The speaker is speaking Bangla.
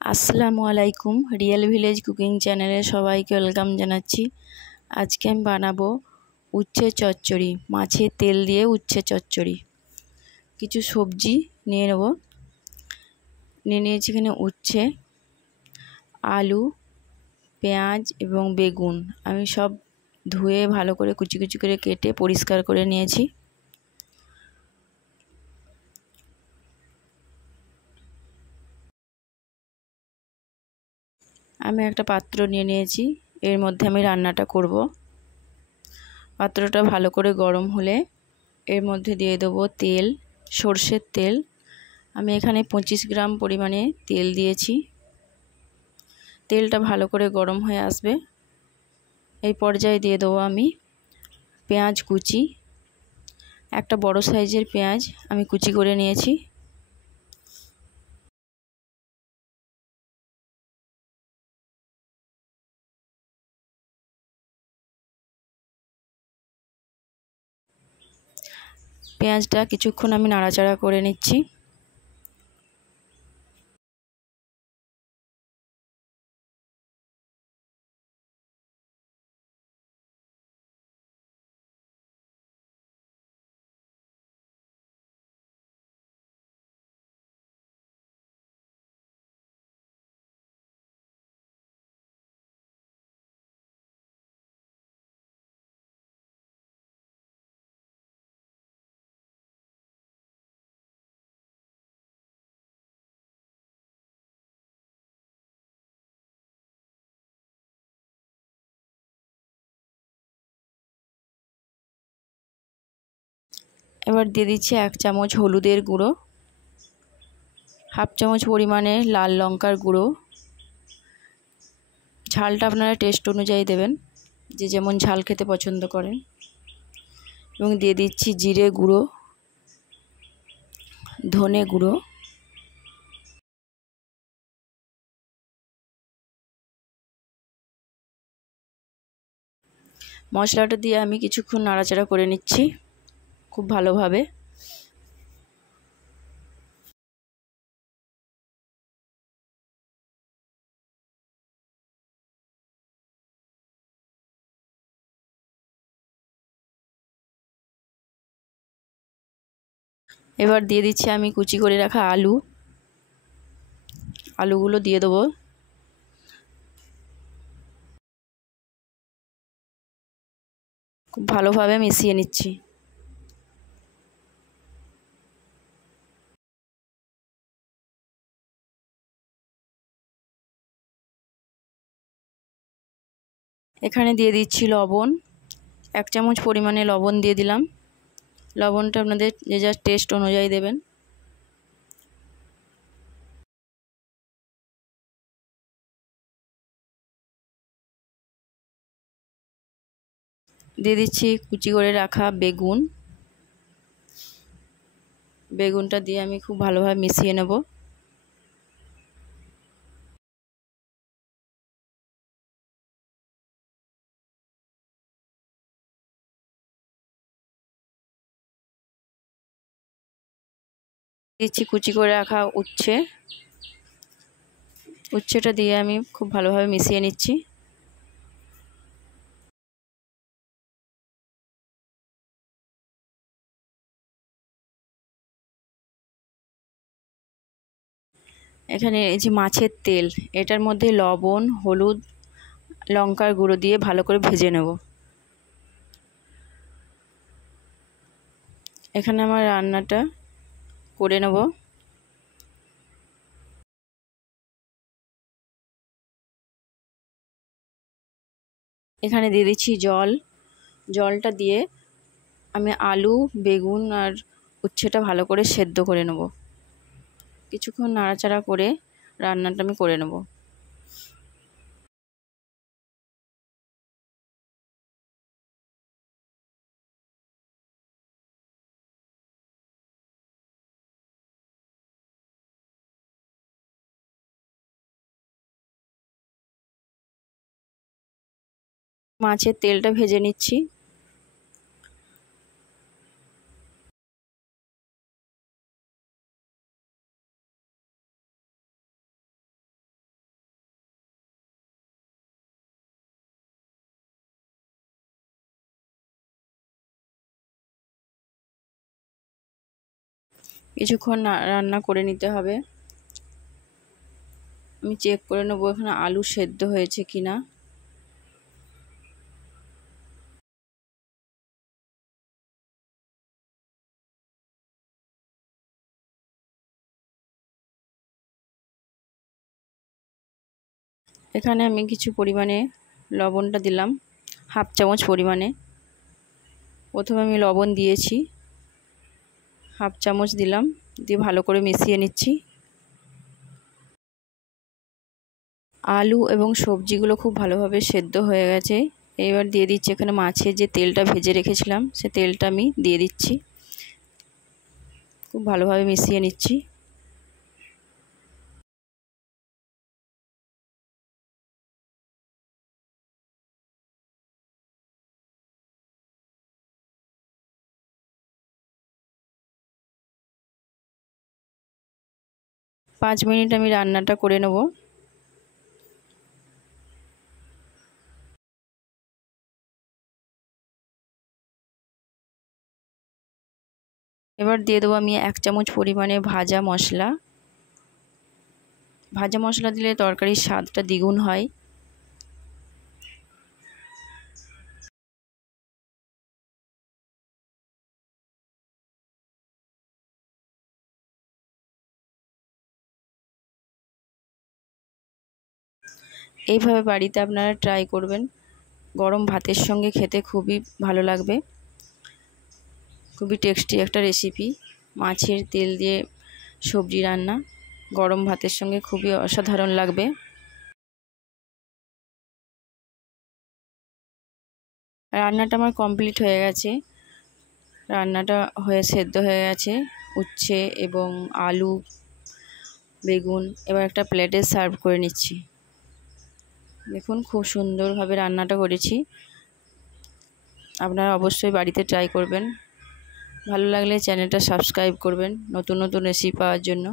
আসসালামু আলাইকুম। রিয়েল ভিলেজ কুকিং চ্যানেলে সবাইকে ওয়েলকাম জানাচ্ছি। আজকে আমি বানাবো উচ্ছে চচ্চড়ি, মাছের তেল দিয়ে উচ্ছে চচ্চড়ি। কিছু সবজি নিয়ে নেব। নিয়েছি এখানে উচ্ছে, আলু, পেঁয়াজ এবং বেগুন। আমি সব ধুয়ে ভালো করে কুচি কুচি করে কেটে পরিষ্কার করে নিয়েছি। আমি একটা পাত্র নিয়ে নিয়েছি, এর মধ্যে আমি রান্নাটা করব। পাত্রটা ভালো করে গরম হলে এর মধ্যে দিয়ে দেবো তেল, সর্ষের তেল। আমি এখানে 25 গ্রাম পরিমাণে তেল দিয়েছি। তেলটা ভালো করে গরম হয়ে আসবে, এই পর্যায়ে দিয়ে দেবো আমি পেঁয়াজ কুচি। একটা বড় সাইজের পেঁয়াজ আমি কুচি করে নিয়েছি। পেঁয়াজটা কিছুক্ষণ আমি নাড়াচাড়া করে নিচ্ছি। এবার দিয়ে দিচ্ছি 1 চামচ হলুদের গুঁড়ো, হাফ চামচ পরিমাণে লাল লঙ্কার গুঁড়ো। ঝালটা আপনারা টেস্ট অনুযায়ী দেবেন, যে যেমন ঝাল খেতে পছন্দ করেন। এবং দিয়ে দিচ্ছি জিরে গুঁড়ো, ধনে গুঁড়ো, মশলাটা দিয়ে আমি কিছুক্ষণ নাড়াচাড়া করে নিচ্ছি খুব ভালোভাবে। এবার দিয়ে দিচ্ছি আমি কুচি করে রাখা আলুগুলো দিয়ে দেবো। খুব ভালোভাবে মিশিয়ে নিচ্ছি। এখানে দিয়ে দিচ্ছি লবণ, 1 চামচ পরিমাণে লবণ দিয়ে দিলাম। লবণটা আপনাদের যে যার টেস্ট অনুযায়ী দেবেন। দিয়ে দিচ্ছি কুচি করে রাখা বেগুনটা দিয়ে আমি খুব ভালোভাবে মিশিয়ে নেব। দিচ্ছি কুচি করে রাখা উচ্ছেটা দিয়ে আমি খুব ভালোভাবে মিশিয়ে নিচ্ছি। এখানে এই যে মাছের তেল, এটার মধ্যে লবণ, হলুদ, লঙ্কার গুঁড়ো দিয়ে ভালো করে ভেজে নেব। এখানে আমার রান্নাটা করে নেব। এখানে দিয়ে দিচ্ছি জলটা দিয়ে আমি আলু, বেগুন আর উচ্ছেটা ভালো করে সেদ্ধ করে নেব। কিছুক্ষণ নাড়াচাড়া করে রান্নাটা আমি করে নেব। মাছের তেলটা ভেজে নিচ্ছি। কিছুক্ষণ রান্না করে নিতে হবে। আমি চেক করে নেবো এখানে আলু সেদ্ধ হয়েছে কিনা। এখানে আমি কিছু পরিমাণে লবণটা দিলাম, হাফ চামচ পরিমাণে। প্রথমে আমি লবণ দিয়েছি, হাফ চামচ দিলাম, দিয়ে ভালো করে মিশিয়ে নিচ্ছি। আলু এবং সবজিগুলো খুব ভালোভাবে সেদ্ধ হয়ে গেছে। এবার দিয়ে দিচ্ছি এখানে মাছের যে তেলটা ভেজে রেখেছিলাম, সে তেলটা আমি দিয়ে দিচ্ছি। খুব ভালোভাবে মিশিয়ে নিচ্ছি। পাঁচ মিনিট আমি রান্নাটা করে নেব। এবার দিয়ে দেবো আমি 1 চামচ পরিমাণে ভাজা মশলা। ভাজা মশলা দিলে তরকারির স্বাদটা দ্বিগুণ হয়। এইভাবে বাড়িতে আপনারা ট্রাই করবেন, গরম ভাতের সঙ্গে খেতে খুবই ভালো লাগবে। খুবই টেস্টি একটা রেসিপি, মাছের তেল দিয়ে সবজি রান্না, গরম ভাতের সঙ্গে খুবই অসাধারণ লাগবে। রান্নাটা আমার কমপ্লিট হয়ে গেছে। রান্নাটা সেদ্ধ হয়ে গেছে, উচ্ছে এবং আলু বেগুন। এবার একটা প্লেটে সার্ভ করে নিচ্ছি। দেখুন খুব সুন্দরভাবে রান্নাটা করেছি। আপনারা অবশ্যই বাড়িতে ট্রাই করবেন। ভালো লাগলে চ্যানেলটা সাবস্ক্রাইব করবেন নতুন নতুন রেসিপি পাওয়ার জন্য।